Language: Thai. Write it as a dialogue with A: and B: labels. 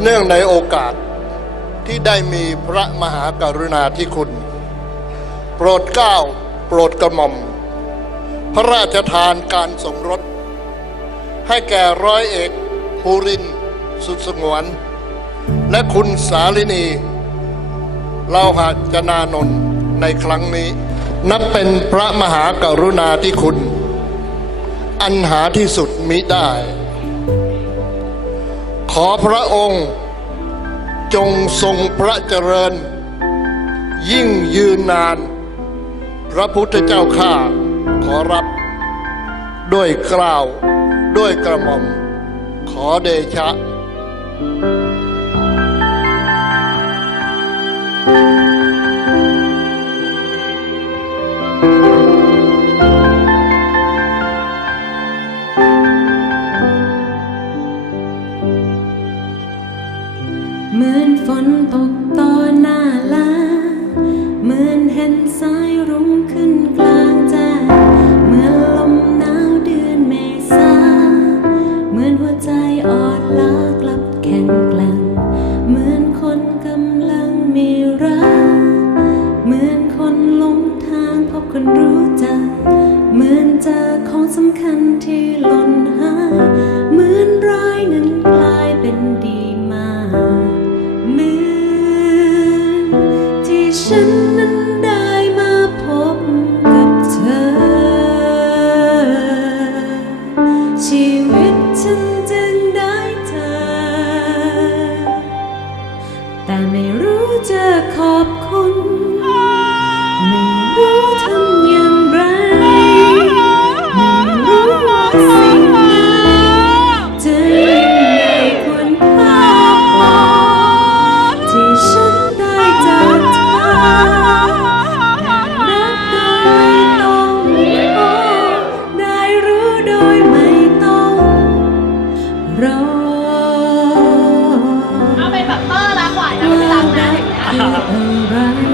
A: เนื่องในโอกาสที่ได้มีพระมหากรุณาธิคุณ โปรดเกล้าโปรดกระหม่อม พระราชทานการสมรส ให้แก่ร้อยเอกภูรินสุดสงวน และคุณสาลินีเราหาจนานนท์ในครั้งนี้ นับเป็นพระมหากรุณาธิคุณ อันหาที่สุดมิได้ ขอพระองค์จงทรงพระเจริญ ยิ่งยืนนาน พระพุทธเจ้าข้าขอรับ ด้วยกล่าวด้วยกระหม่อม ขอเดชะ
B: นฝนตกต่อหน้าลาเหมือนเห็นสายรุ้งขึ้นกลางแจ้งเหมือนลมหนาวเดือนเมษาเหมือนหัวใจอ่อนล้ากลับแข็งแกร่งเหมือนคนกำลังมีรักเหมือนคนหลงทางพบคนรู้จักเหมือนเจอของสำคัญที่หล่นหาย วิตฉันจึได้เธอ แต่ไม่รู้จะขอบคุณ 啊